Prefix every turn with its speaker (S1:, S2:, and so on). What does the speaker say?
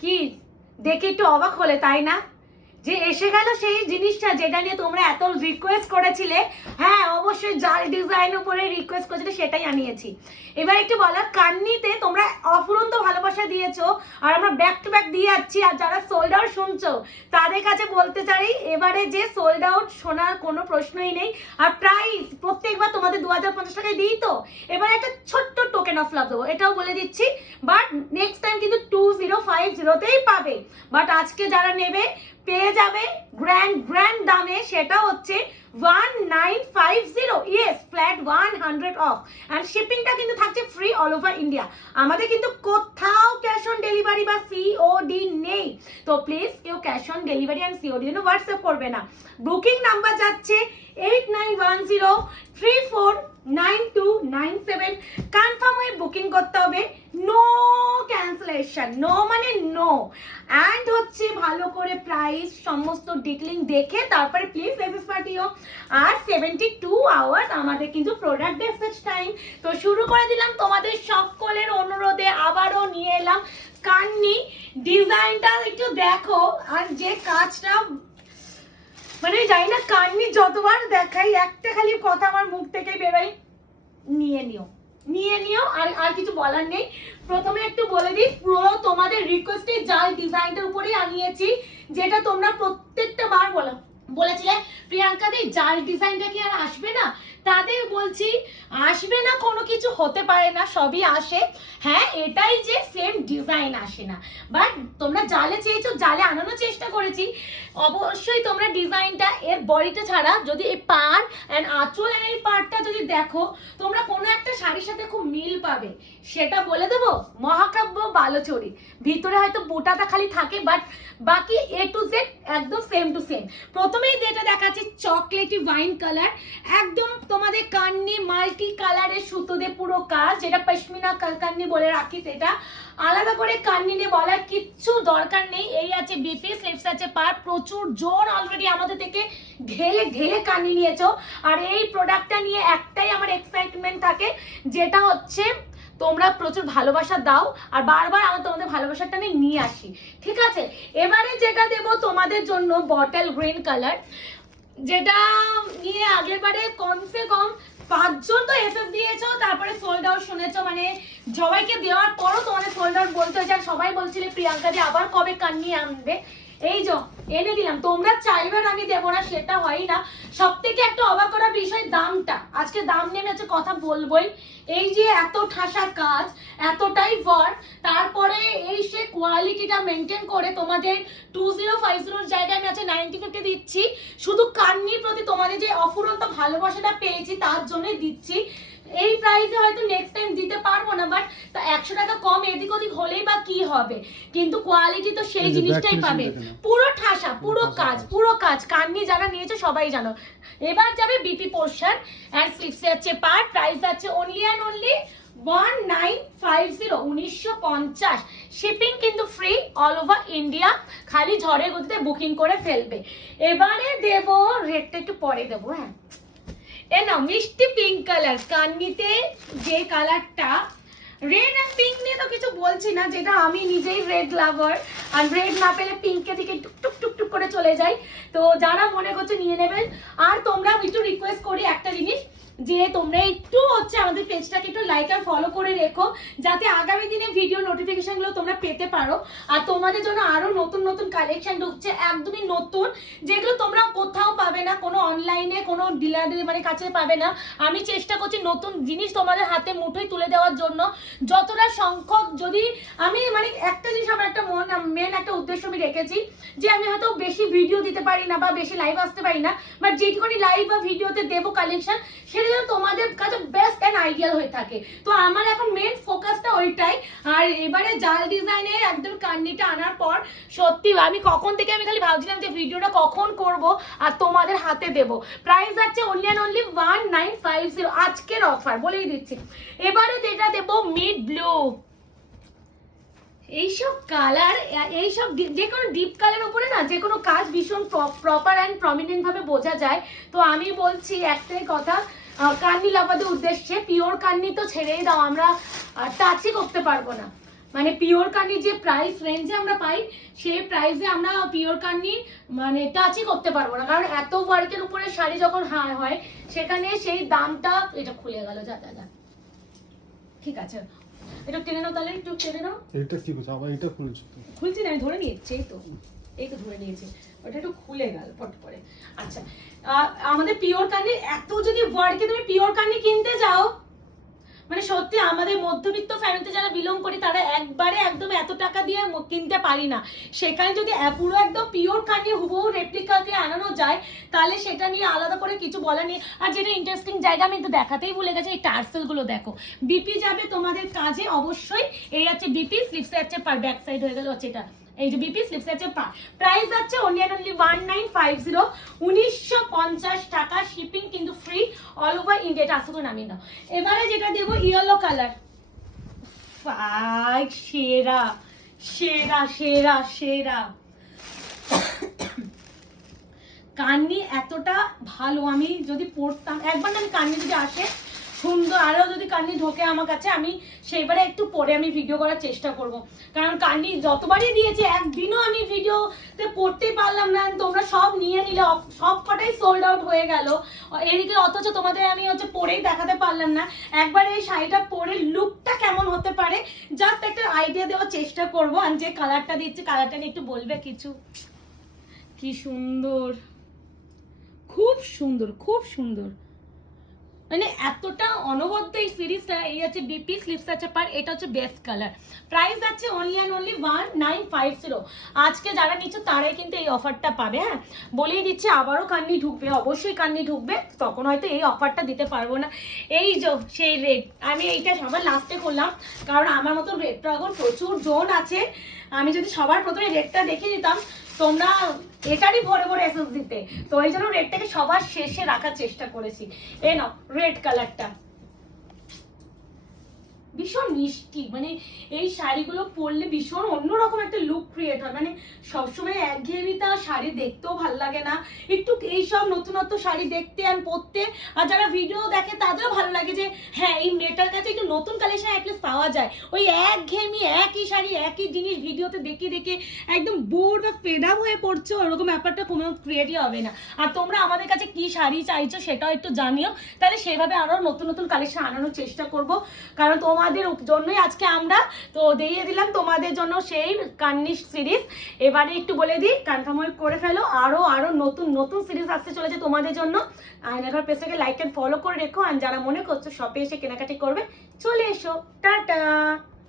S1: কি? দেখে একটু অবাক হলে তাই না? যে এসে গেল সেই জিনিসটা যেটা নিয়ে তোমরা এত রিকোয়েস্ট করেছিলে হ্যাঁ অবশ্যই জাল ডিজাইন উপরে রিকোয়েস্ট করেছিলে সেটাই আনিয়েছি। এবার একটু বলার কান্নিতে তোমরা অফুরন্ত ভালোবাসা দিয়েছ আর আমরা ব্যাক টু ব্যাক দিয়ে যাচ্ছি আর যারা সোল্ড আউট শুনছো, তাদের কাছে বলতে চাই, এবারে যে সোল্ড আউট শোনার কোনো প্রশ্নই নেই। আর প্রাইস প্রত্যেকবার তোমাদের দু হাজার পঞ্চাশ টাকায় দিই তো? এবার একটা ছোট্ট টোকেন অফ লাভ দেবো, এটাও বলে দিচ্ছি। বাট নেক্সট টাইম কিন্তু টু জিরো ফাইভ জিরোতেই পাবে। বাট আজকে যারা নেবে পেয়ে যাবে গ্র্যান্ড গ্র্যান্ড দামে সেটা হচ্ছে one nine five zero yes flat one hundred off and শিপিংটা কিন্তু থাকছে ফ্রি অল ওভার ইন্ডিয়া আমাদের কিন্তু কোথাও ক্যাশ অন ডেলিভারি বা সিওডি নেই। তো প্লিজ কেউ cash on delivery and COD জন্য হোয়াটসঅ্যাপ করবে না। বুকিং নাম্বার যাচ্ছে eight nine one zero three four nine two nine seven confirm হয়ে বুকিং করতে হবে। নো ক্যান্সেলেশন নো মানে নো অ্যান্ড হচ্ছে ভালো করে প্রাইস সমস্ত ডিকলিং দেখে তারপরে প্লিজ এসএস পাঠিও আর সেভেন্টি টু আওয়ার্স আমাদের কিন্তু প্রোডাক্ট ডেসপেচ টাইম তো শুরু করে দিলাম তোমাদের সকলের অনুরোধে, আবারও নিয়ে এলাম কান্নি। ডিজাইনটা একটু দেখো, আর যে কাজটা মানে জানি না, কান্নি যতবার দেখাই, একটা খালি কথা আমার মুখ থেকে বেরোয়, নিয়ে নিও। নিয়ে নিও, আর আর কিছু বলার নেই। প্রথমে একটু বলে দিই, পুরো তোমাদের রিকোয়েস্টে জাল ডিজাইনটার উপরেই আনিয়েছি, যেটা তোমরা প্রত্যেকটা বার বলো, বলেছিলে প্রিয়াঙ্কা দি জাল ডিজাইনটা কি আর আসবে না? তাদের বলছি, আসবে না, কোনো কিছু হতে পারে না, সবই আসে। হ্যাঁ এটাই যে সেম ডিজাইন আসে না। বাট তোমরা জালে চেয়েছো, জালে আনানোর চেষ্টা করেছি। অবশ্যই তোমরা ডিজাইনটা এর বডিটা ছাড়া যদি এই পার অ্যান্ড আঁচল and এই পার্টটা যদি দেখো, তোমরা কোনো একটা শাড়ির সাথে খুব মিল পাবে। সেটা বলে দেবো, মহাকাব্য বালোচরি। ভিতরে হয়তো বোটাটা খালি থাকে বাট বাকি এ টু জেড একদম সেম টু সেম প্রথমেই যেটা দেখাচ্ছি চকলেটি ওয়াইন কালার একদম তোমাদের কান্নি মাল্টি কালারের সুতো দিয়ে পুরো কাজ, যেটা পশমিনা কান্নি বলে রাখি সেটা। আলাদা করে কান্নি নিয়ে বলার কিচ্ছু দরকার নেই। এই আছে বিপি, স্লিপস আছে পার। প্রচুর জোর অলরেডি আমাদের থেকে ঢেলে ঢেলে কান্নি নিয়েছো। আর এই প্রোডাক্টটা নিয়ে একটাই আমার এক্সাইটমেন্ট থাকে, যেটা হচ্ছে তোমরা প্রচুর ভালোবাসা দাও, আর বারবার আমি তোমাদের ভালোবাসাটা নিয়ে আসি। ঠিক আছে? এবারে যেটা দেব তোমাদের জন্য বটল গ্রিন কালার যেটা নিয়ে আগের বারে কমসে কম, পাঁচজন তো এসএস দিয়েছ, তারপরে সোল্ড আউট শুনেছো মানে সবাইকে দেওয়ার পরও তোমাদের সোল্ড আউট বলতে হয়েছে, আর সবাই বলছিলে প্রিয়াঙ্কা দি আবার কবে কান নিয়ে আনবে? এই যে, এনে দিলাম, তোমরা চাইবে না আমি দেবো না, সেটা হয় না। সব থেকে একটা অবাক করার বিষয় দামটা। আজকে দাম নেমেছে কথা বলবোই। এই যে এত ঠাসা কাজ, এতটাই ভর তারপরে এই কোয়ালিটিটা মেনটেন করে তোমাদের টু জিরো ফাইভ জিরোর জায়গায় আমি আছে নাইনটি ফিফটি দিচ্ছি। শুধু কান্নির প্রতি তোমাদের যে অফুরন্ত ভালোবাসাটা পেয়েছি তার জন্যই দিচ্ছি। এই প্রাইসে হয়তো নেক্সট টাইম দিতে পারব না বাট তা একশো টাকা কম এদিক ওদিক হলেই বা কি হবে? কিন্তু কোয়ালিটি তো সেই জিনিসটাই পাবে। পুরো ঠাসা পুরো কাজ। পুরো কাজ। কান্নি যারা নিয়েছে সবাই জানো। এবার যাবে বিপি পোর্শন অ্যান্ড স্লিপসে আছে পার প্রাইস আছে only and only one nine five zero উনিশশো পঞ্চাশ। শিপিং কিন্তু ফ্রি অল ওভার ইন্ডিয়া খালি ঝড়ের গতিতে বুকিং করে ফেলবে। এবারে দেব রেটটা একটু পরে দেবো হ্যাঁ। এ না মিষ্টি পিঙ্ক কালার কান্নিতে যে কালারটা রেড অ্যান্ড পিঙ্ক নিয়ে তো কিছু বলছি না, যেটা আমি নিজেই রেড লাভার আর রেড না পেলে পিঙ্কের দিকে টুক টুক টুক টুক করে চলে যাই। তো যারা মনে করছে নিয়ে নেবেন। আর তোমরা একটু রিকোয়েস্ট করি একটা জিনিস, যে তোমরা একটু হচ্ছে আমাদের পেজটাকে একটু লাইক আর ফলো করে রেখো, যাতে আগামী দিনে ভিডিও নোটিফিকেশনগুলো তোমরা পেতে পারো। আর তোমাদের জন্য আরও নতুন নতুন কালেকশন ঢুকছে, একদমই নতুন, যেগুলো তোমরা কোথাও পাবে না, কোনো অনলাইনে কোনো ডিলার মানে কাছে পাবে না। আমি চেষ্টা করছি নতুন জিনিস তোমাদের হাতে মুঠোয় তুলে দেওয়ার জন্য। যতটা সংখ্যক যদি আমি মানে একটা জিনিস আমার একটা মন মেন একটা উদ্দেশ্য আমি রেখেছি যে আমি হয়তো বেশি ভিডিও দিতে পারি না বা বেশি লাইভ আসতে পারি না বাট যেটুকুনি লাইভ বা ভিডিওতে দেবো কালেকশন সেটা যেন তোমাদের কাছে বেস্ট অ্যান্ড আইডিয়াল হয়ে থাকে। তো আমার এখন মেন ফোকাসটা ওইটাই। আর এবারে জাল ডিজাইনে একদম কান্নিটা আনার পর, সত্যি আমি কখন থেকে আমি খালি ভাবছিলাম যে ভিডিওটা কখন করব আর তোমাদের হাতে দেব। প্রাইস আছে only and only one nine five zero আজকের অফার বলেই দিচ্ছি। এবারে যেটা দেবো মিড ব্লু এইসব কালার এইসব যে কোনো ডিপ কালার উপরে না যে কোনো কাজ ভীষণ প্রপার অ্যান্ড প্রমিনেন্ট ভাবে বোঝা যায়। তো আমি বলছি একটাই কথা কান্নি লাভাদের উদ্দেশ্যে পিওর কান্নি তো ছেড়েই দাও, আমরা টাচই করতে পারব না। মানে পিওর কানি যে প্রাইস রেঞ্জে আমরা পাই, সেই প্রাইসে আমরা পিওর কান্নি মানে টাচই করতে পারব না। কারণ এত ওয়ার্কের উপরে শাড়ি যখন হাই হয়, সেখানে সেই দামটা, এটা খুলে গেল যা যা। ঠিক আছে। এটা টেনে নাও তাহলে একটু টেনে নাও।
S2: এটা কি করছ আবার এটা খুলেছো
S1: খুলছি না আমি ধরে নিয়েছি এই তো। এই তো ধরে নিয়েছি। ওটা একটু খুলে গেল পট করে। আচ্ছা আমাদের পিওর কানে এত যদি ওয়ার্ডকে তুমি পিওর কানে কিনতে যাও মানে সত্যি আমাদের মধ্যবিত্ত ফ্যামিলিতে যারা বিলং করি তারা একবারে একদম এত টাকা দিয়ে কিনতে পারি না। সেখানে যদি পুরো একদম পিওর কানি হুবহু রেপ্লিকাকে আনানো যায়, তাহলে সেটা নিয়ে আলাদা করে কিছু বলা নেই। আর যেটা ইন্টারেস্টিং জায়গা, আমি তো দেখাতেই ভুলে গেছি, এই টার্সেলগুলো দেখো। বিপি যাবে তোমাদের কাজে অবশ্যই, এই আছে বিপি স্লিপসে আছে পার ব্যাক সাইড হয়ে গেল হচ্ছে এটা। এই যে বিপি স্লিপসে আছে পার প্রাইস যাচ্ছে only and only one nine five zero উনিশশো পঞ্চাশ টাকা শিপিং কিন্তু ফ্রি অল ওভার ইন্ডিয়া এটা আসতে নামিয়ে নাও। এবারে যেটা দেবো ইয়েলো কালার ফাই সেরা সেরা সেরা সেরা। কান্নি এতটা ভালো, আমি যদি পড়তাম, একবার না আমি কান্নি যদি আসে সুন্দর আরও যদি কান্নি ঢোকে আমার কাছে, আমি সেইবারে একটু পরে আমি ভিডিও করার চেষ্টা করব। কারণ কান্নি যতবারই দিয়েছে, একদিনও আমি ভিডিওতে পড়তে পারলাম না। তোমরা সব নিয়ে নিলে সব কটাই সোল্ড আউট হয়ে গেল। এদিকে অথচ তোমাদের আমি হচ্ছে পরেই দেখাতে পারলাম না। একবার এই শাড়িটা পরে লুকটা কেমন হতে পারে জাস্ট একটা আইডিয়া দেওয়ার চেষ্টা করব। আর যে কালারটা দিচ্ছে কালারটা নিয়ে একটু বলবে কিছু। কি সুন্দর। খুব সুন্দর খুব সুন্দর। মানে এতটা অনবদ্য এই সিরিজটা এই হচ্ছে বিপি স্লিপস আছে পার এটা হচ্ছে বেস্ট কালার প্রাইস আছে only and only one nine five zero আজকে যারা নিচ্ছ, তারাই কিন্তু এই অফারটা পাবে হ্যাঁ? বলেই দিচ্ছে, আবারও কান্নি ঢুকবে, অবশ্যই কান্নি ঢুকবে, তখন হয়তো এই অফারটা দিতে পারব না। এই যে, সেই রেড আমি এইটা সবার লাস্টে করলাম, কারণ আমার মতো রেটটা এখন প্রচুর জোন আছে। আমি যদি সবার প্রথমে রেটটা দেখে দিতাম তোমরা এটারই ভরে ভরে এসএস দিতে। তো এই জন্য রেডটাকে সবার শেষে রাখার চেষ্টা করেছি। এ নাও রেড কালারটা ভীষণ মিষ্টি। মানে এই শাড়িগুলো পরলে ভীষণ অন্যরকম একটা লুক ক্রিয়েট হয়। মানে সবসময় একঘেয়েমি একঘেয়েমিতা শাড়ি দেখতেও ভালো লাগে না। একটু এইসব নতুনত্ব শাড়ি দেখতে আর পরতে। আর যারা ভিডিও দেখে তাদেরও ভালো লাগে যে হ্যাঁ এই মেয়েটার কাছে একটু নতুন কালেকশন অ্যাটলিস্ট পাওয়া যায়। ওই একঘেয়েমি, একই শাড়ি, একই জিনিস ভিডিওতে দেখে দেখে একদম বোর বা ফেড আপ হয়ে পড়ছো, ওরকম ব্যাপারটা কোনো ক্রিয়েটই হবে না। আর তোমরা আমাদের কাছে কি শাড়ি চাইছো সেটাও একটু জানিও। তাহলে সেভাবে আরও নতুন নতুন কালেকশন আনানোর চেষ্টা করব। কারণ তোমাদের জন্যই আজকে আমরা তো দিয়ে দিলাম তোমাদের জন্য সেই কান্নিশ সিরিজ এবারে একটু বলে দিই কনফার্ম করে ফেলো আরও আরও নতুন নতুন সিরিজ আসতে চলেছে তোমাদের জন্য। আয়নাঘর পেজটাকে লাইক অ্যান্ড ফলো করে রেখো। আর যারা মনে করছ শপে এসে কেনাকাটি করবে, চলে এসো। টাটা!